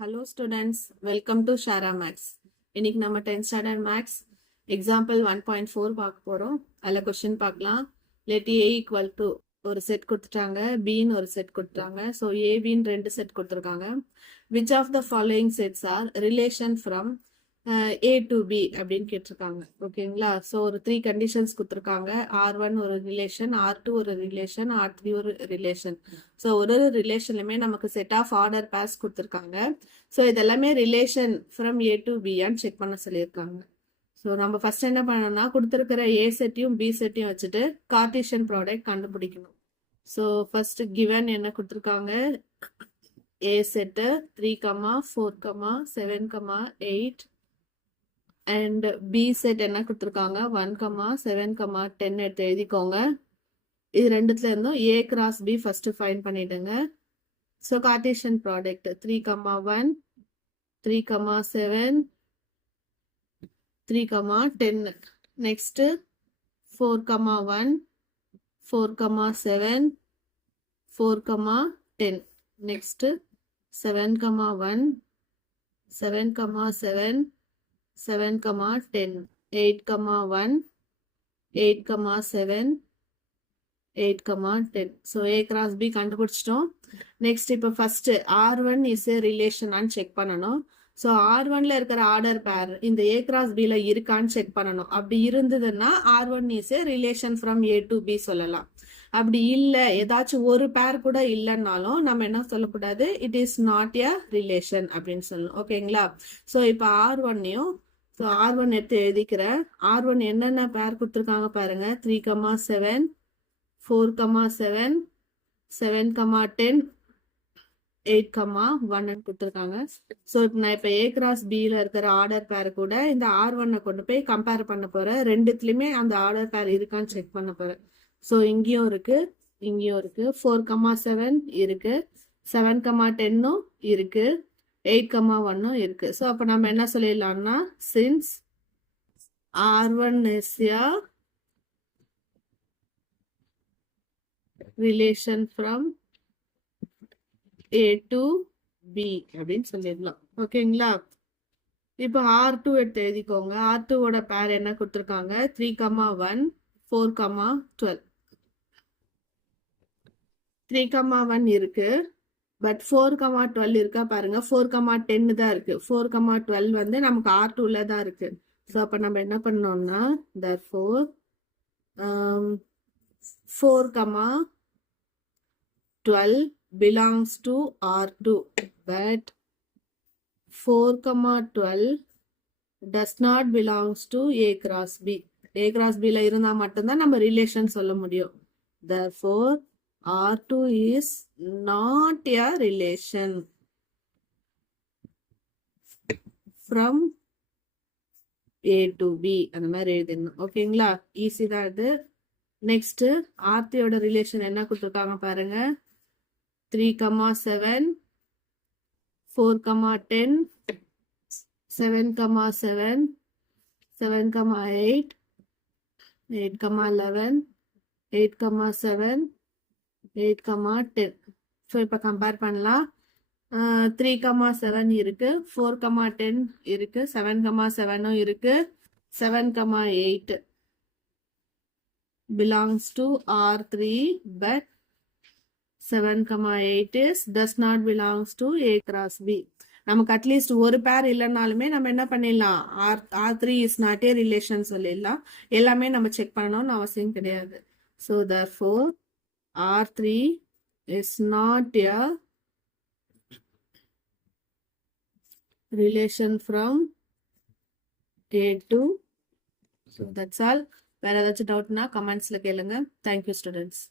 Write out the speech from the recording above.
Hello students, welcome to Shara Max. இன்னைக்கு நம்ம 10th standard Max example 1.4 பார்க்க போறோம். அதுல கொஸ்டின் பார்க்கலாம். let A equal to ஒரு செட் கொடுத்துட்டாங்க, Bன்னு ஒரு செட் கொடுத்துட்டாங்க. ஸோ ஏபின்னு ரெண்டு செட் கொடுத்துருக்காங்க. which of the following sets are relation from A to B அப்படின்னு கேட்டிருக்காங்க. ஓகேங்களா? ஸோ ஒரு 3 கண்டிஷன்ஸ் கொடுத்துருக்காங்க. R1 ஒரு ரிலேஷன், R2 ஒரு ரிலேஷன், R3 ஒரு ரிலேஷன். ஸோ ஒரு ரிலேஷன்லையுமே நமக்கு செட் ஆஃப் ஆர்டர் பேர்ஸ் கொடுத்துருக்காங்க. ஸோ இதெல்லாமே ரிலேஷன் ஃப்ரம் A to Bன்னு செக் பண்ண சொல்லியிருக்காங்க. ஸோ நம்ம ஃபர்ஸ்ட் என்ன பண்ணணும்னா கொடுத்துருக்கிற A செட்டையும் B செட்டையும் வச்சுட்டு கார்டீசியன் ப்ராடக்ட் கண்டுபிடிக்கணும். ஸோ ஃபர்ஸ்ட் கிவன் என்ன கொடுத்துருக்காங்க? A set 3, 4, 7, 8 and B set என்ன கொடுத்துருக்காங்க? 1, 7, 10 எடுத்து எழுதிக்கோங்க. இது ரெண்டுத்துல இருந்தும் A cross B first find பண்ணிடுங்க. So Cartesian product 3, 1, 3, 7, 3, 10. Next 4, 1, 4, 7, 4, 10. Next 7, 1, 7, 7, 7, 10, 8, 1, 8, 7, 8, 10. So A cross B கண்டுபிடிச்சிட்டோம். நெக்ஸ்ட் இப்போ ஃபர்ஸ்ட் R1 இஸ் ஏ ரிலேஷனான்னு செக் பண்ணணும். ஸோ R1ல இருக்கிற ஆர்டர் பேர் இந்த A cross Bல இருக்கான்னு செக் பண்ணணும். அப்படி இருந்ததுன்னா R1 is A relation from A to B சொல்லலாம். அப்படி இல்லை, ஏதாச்சும் ஒரு பேர் கூட இல்லைன்னாலும் நம்ம என்ன சொல்லக்கூடாது? It is not a relation அப்படின்னு சொல்லணும். ஓகேங்களா? ஸோ இப்போ R1ஐயும் ஸோ R1 எடுத்து எழுதிக்கிறேன். R1 என்னென்ன பேர் கொடுத்துருக்காங்க பாருங்க. 3, 7, 4, 7, 7, 10, 8, 1 கொடுத்துருக்காங்க. ஸோ இப்போ நான் இப்போ A கிராஸ் Bல இருக்கிற ஆர்டர் பேர் கூட இந்த R1 கொண்டு போய் கம்பேர் பண்ண போறேன். ரெண்டுத்துலயுமே அந்த ஆர்டர் பேர் இருக்கான்னு செக் பண்ண போறேன். ஸோ இங்கேயும் இருக்கு, இங்கேயும் இருக்கு. 4, 7 இருக்கு, 7, 10 இருக்கு, 8, 1 இருக்கு. ஸோ அப்போ நம்ம என்ன சொல்லிடலாம்னா since R1 is a relation from A to B அப்படின்னு சொல்லிடலாம். ஓகேங்களா? இப்போ R2 எடுத்து எழுதிக்கோங்க. R2 ஓட பேர் என்ன கொடுத்துருக்காங்க? 3, 1, 4, 12. 3, 1 இருக்கு, பட் 4, 12 இருக்கா பாருங்க. 4, 10 தான் இருக்கு. 4, 12 வந்து நமக்கு R2ல தான் இருக்கு. ஸோ அப்போ நம்ம என்ன பண்ணோம்னா therefore 4, 12 belongs to R2, but 4, 12 does not belongs to A cross B. A cross Bல இருந்தா மட்டும்தான் நம்ம ரிலேஷன் சொல்ல முடியும். therefore R2 is not a relation from A to B. அந்த மாதிரி எழுதிடணும். ஓகேங்களா? ஈஸி தான் இது. நெக்ஸ்ட் R3யோட ரிலேஷன் என்ன கொடுத்துருக்காங்க பாருங்க. 3, 7, 4, 10, 7, 7, 7, 8, 8, 11, 8, 7, 8, 10. ஸோ இப்போ கம்பேர் பண்ணலாம். 3, 7 இருக்கு, 4, 10 இருக்கு, 7, 7 இருக்கு, 7, 8 belongs to R3, but 7, 8 does not belongs to A cross B. நமக்கு அட்லீஸ்ட் ஒரு பேர் இல்லைனாலுமே நம்ம என்ன பண்ணிடலாம்? R3 is not a relation சொல்லிடலாம். எல்லாமே நம்ம செக் பண்ணணும்னு அவசியம் கிடையாது. So therefore R3 is not a relation from A to. So that's all. வேற ஏதாச்சும் டவுட்னா கமெண்ட்ஸ்ல கேளுங்க. Thank you students.